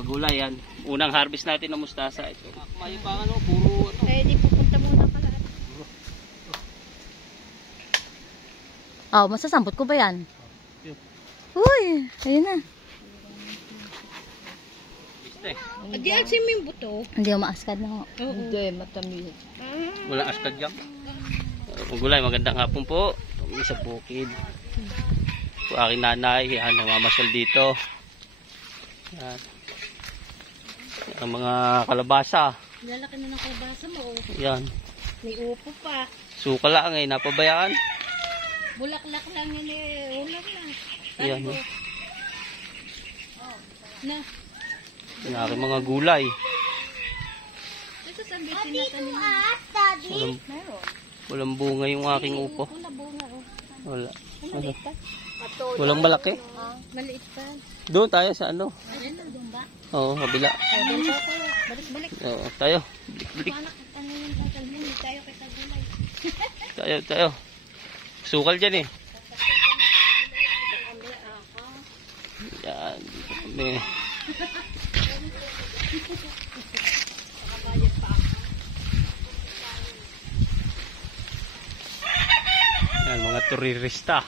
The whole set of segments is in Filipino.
magulay yan. Unang harvest natin ng mustasa ito. May pa ano, puro ano. Eh, di pupunta muna pala. Oh, masasampot ko ba yan? Uy, ayun na. Di alsin mo yung buto. Hindi ako maaskad na ho. Hindi, matamis. Walang askad dyan. Magulay, magandang hapon po. Kami sa bukid. Po aking nanay, yan, namamasyal dito. Yan. Ang mga kalabasa. Lalaki na ng kalabasa mo. Yan. May upo pa. Suka lang eh, napabayaan. Bulaklak lang yun eh. Ulam na. Yan. Oh. Na. Yung aking mga gulay. Ito sa bitin na tanim. Walang bunga yung aking upo. Wala bunga. Wala. Maliit pa. Walang malaki. Maliit pa. Doon tayo sa ano. Ayan na, doon ba? Oo, kabila. Doon pa ako. Balik-balik. Oo, tayo. Balik. Anak, ano yung tatalhin? Hindi tayo kita gulay. Tayo. Sukal dyan eh. Yan. Dito kami. Yan, mga turirista.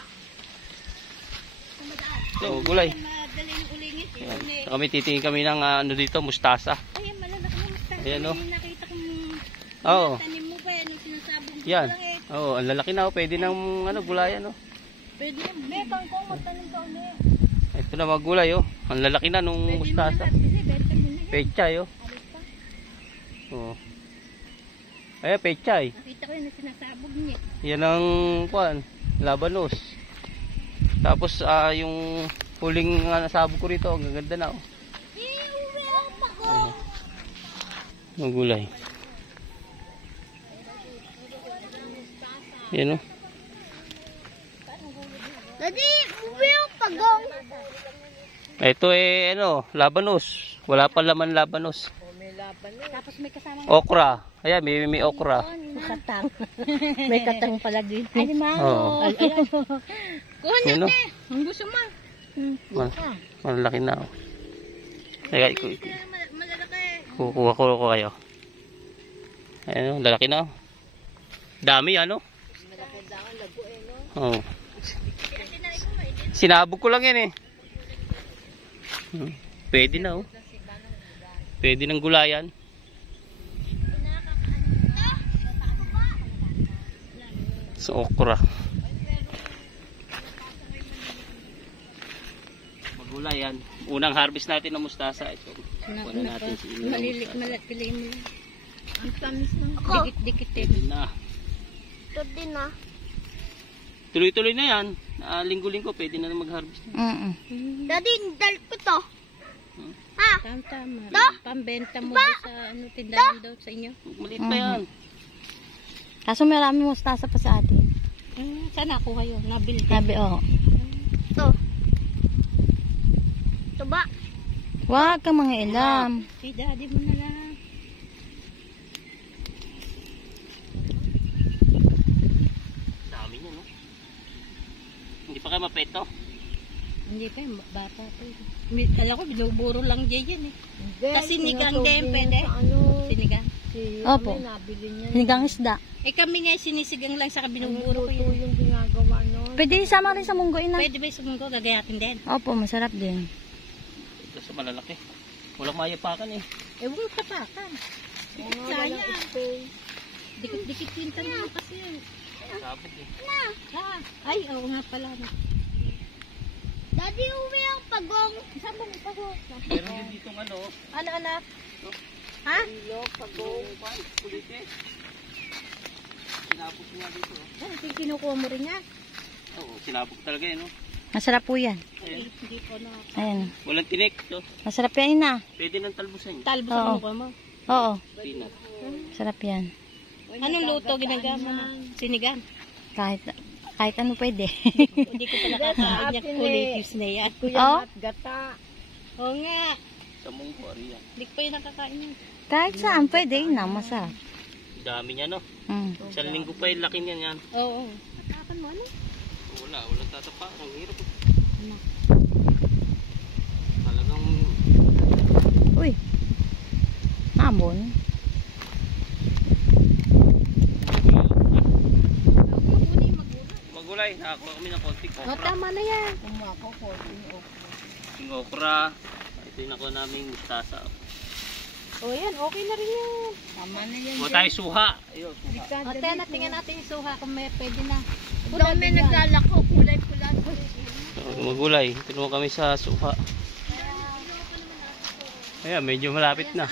So, gulay. Madaling ulingit. Yan. Kami titingin kami ng ano dito, mustasa. Ayan, malalaki na mustasa. Ayan o. Nakita kong Oo. tanim mo ba yan? Ang sinasabong ko Yan. lang eh. Oo, ang lalaki na oh. Pwede ng ano, gulayan oh. Pwede na. May kangkong magtanim ka ulit. Ito na mga gulay oh. Ang lalaki na nung mustasa. Benta mo na yan. Pechay oh. Alis pa. Oo. Ayan, pechay. Nakita ko yun na sinasabog niya. Yan ang kuan, labanos. Tapos yung huling nasabog ko rito, ang ganda na oh. Ayan. Mga gulay. Yan oh. Daddy, uwi yung pagong. Ito eh ano, labanos. Wala pa laman labanos. May laban eh. Tapos may kasama Okra. Ayan, may okra. katang. May katang pala din. Ay, di ma. Oo. Kuha niya Ano? te. Ang gusto mo. Malaki na oh. Kaya Malalaki. kukuha ko kayo. Ayan oh, lalaki na oh. Dami ano? Malaki daw ang lago eh no. Oo. Sinabog ko lang yan eh. Pwede na oh. Pwede ng gulayan. So okra. Magulay yan. Unang harvest natin ng mustasa ito. Kunin natin si Ina. Malilit piliin mo. Ang tamis ng dikit-dikit eh. Pwede na. Ito din ah. Tuloy-tuloy na yan. Linggo-linggo pwede na mag-harvest. Daddy, dal ko to. Ha? Tama. Pambenta mo sa ano tindahan daw sa inyo. Maliit pa yan. Kaso marami mustasa pa sa atin. Saan nakuha yun? Nabili. Sabi, oh. Ito. Ito ba? Huwag kang mga ilam. Si daddy mo na lang. Dami niya no. Hindi pa kayo mapeto. Hindi pa, bata pa yun. Alam ko, binuburo lang dyan yan eh. Kasi sinigang din, pwede. Sinigang. Opo. Sinigang isda. Eh kami nga sinisigang lang sa binuburo ko yun. Yung ginagawa nun. Pwede isama rin sa munggo ina. Pwede ba yung sumunggo, gagayatin din? Opo, masarap din. Ito sa malalaki. Walang mayapakan eh. Eh, huwag tapakan. Sayang. Dikit-dikit yung tanong kasi yun. Sabog eh. Ay, oo nga pala. Daddy, uwi ang pagong. Saan ba may pagong? Meron din ditong ano. Ano, anak? Ha? Pagong. Kulit eh. Sinabog nga dito. Ay, kinukuha mo rin yan. Oo, sinabog talaga eh no. Masarap po yan. Ayan. Hindi ko na. Ayan. Walang tinik. No? Masarap yan ina. Pwede ng talbusan. Talbos Oo. ang mukha mo. Oo. Peanut. Masarap yan. Anong luto ginagama? Sinigang. Kahit ano pwede. Hindi ko pala kakain niya kulitis na yan. Oo. Gata. Oo nga. Sa mungko, ariyan. Hindi ko pa yun nakakain yun. Kahit saan pwede ina. Masarap. Dami niya no. Mm. Isang linggo pa yung laki niyan yan. Oo. Nakapan mo ano? Walang tatapa. Ang hirap. Talagang hamon. Magulay, nakakuha kami ng konting O, okra. tama na yan. Umako ko. Yung okra. Ito yung nakuha naming mustasa. O, yan. Okay na rin yan. Tama na yan. Kuha tayo suha. Ayun, suha. O, tena, tingnan natin yung suha kung may pwede na. Daw may naglalako. Kulay pula. Magulay. Tulungan kami sa suha. Ayan, medyo malapit na.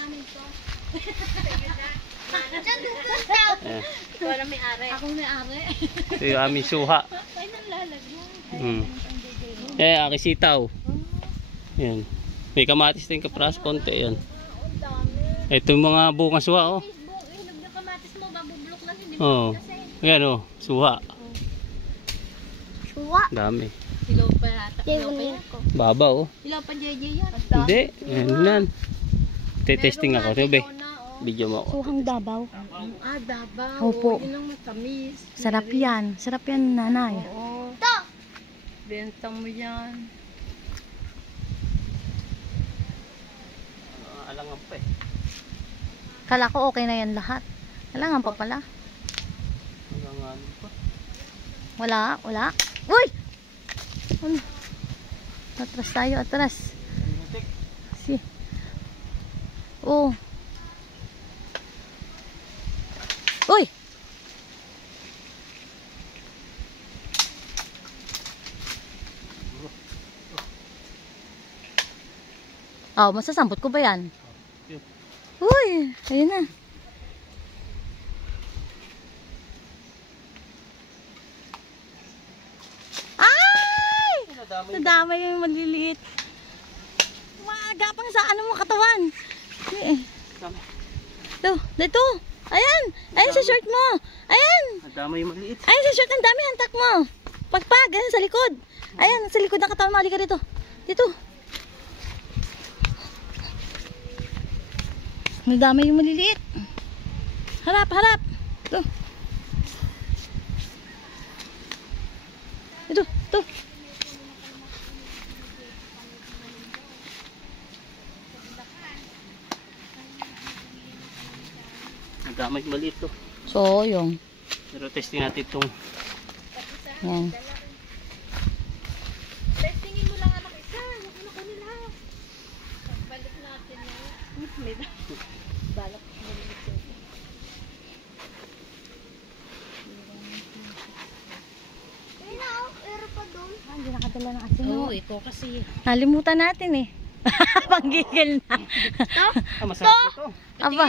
Ayan. Ikaw na may are. Ako may are. Ito yung aming suha. Ay, nalalagyan. Ayan, aking sitaw. Ayan. May kamatis din kapras, konti. Ayan. Ito yung mga bunga suha, oh. Hinog na kamatis mo, babublok lang. Hindi Oh. Ayan, oh. Suha. Suwa. Dami. Ilaw pa yata. Ilaw pa yan. Baba, oh. Ilaw pa JJ yan. Hindi. Ayan lang. Testing ako. Ito, be. Video mo ako. Suhang Dabaw. Dabaw. Opo. Yun ang matamis. Sarap yan. Sarap yan, nanay. Oo. Benta mo yan. Alangan pa eh. Kala ko okay na yan lahat. Kailangan pa pala. Alangan pa. Wala. Uy! Ano? Atras tayo, atras. Si. Oh. Uy! Oh, masasambot ko ba yan? Uy! Ayun na. Ay! Nadamay yung maliliit. Magapang sa ano mo katawan. Dito. Ayan. Ayan sa short mo. Ayan. Nadamay yung maliit. Ayan sa short. Ang dami hantak mo. Pagpag. Ayan sa likod. Ayan. Sa likod ng katawan mo. Halika dito. Dito. Nadamay yung maliliit. Harap. Ito. Ito. Nadamay yung maliit to. So, yung. Pero testing natin itong Yan. Testingin mo lang anak isa. Huwag mo na kanila. Balik natin yan. Balak. Hindi nakadala ng asin. Oo, ikaw kasi. Nalimutan natin eh. Panggigil na. masarap ito. Aba.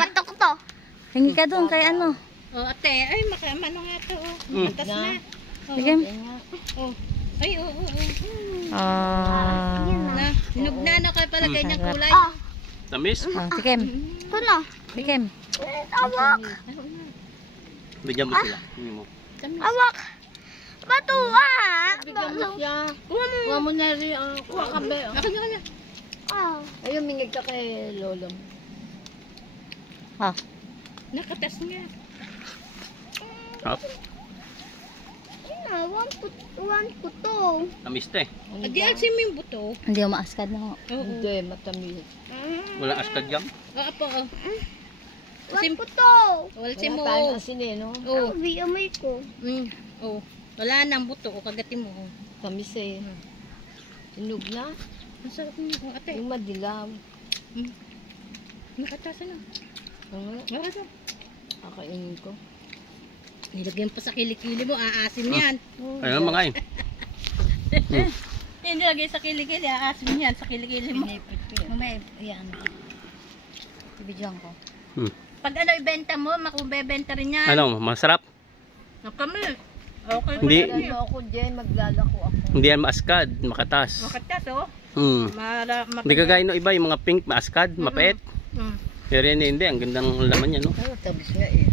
Hingi ka doon kay ano. Oh, ate. Ay, makamano nga ito. Mantas na. Sige. Oh. Ay, oo. Ah. Na, hinog na na kayo pala ganyang Sarap. kulay. Tamis. Tikim. Tikim. Bigyan mo sila. Hindi mo. Bigyan mo siya. Kuha mo na rin. Kuha ka ba? Kanya. Ayun, mingig ka kay lolo mo. Ah. Nakatas niya. Hop. Tamis to eh. Adi, alsin mo yung buto. Hindi mo maaskad na. Oo. Hindi, matamis. Walang askad yan. Oo po. Alsin Wala mo. tayong asin eh, no? Oo. Oo. Wala nang buto. O kagatin mo. Tamis eh. Tinog na. Ang sarap niyo, ate. Yung madilaw. Nakatasan na. Ano? Nakatasan. Kakainin ko. Nilagyan pa sa kilikili mo, aasim yan. Ayun mga yun. Nilagay sa kilikili, aasim yan sa kilikili mo. Mamaya, yan. Ibigyan ko. Pag ano ibenta mo, makubebenta rin yan. Ano, masarap? Kami. Okay. Hindi. Ano ako dyan, maglalako ako. Hindi yan maaskad, makatas. Makatas, oh. Hindi kagaya no iba, yung mga pink, maaskad, mapait. Mm. Pero yan hindi, ang ganda ng laman niya, no? Ano, tamis nga eh.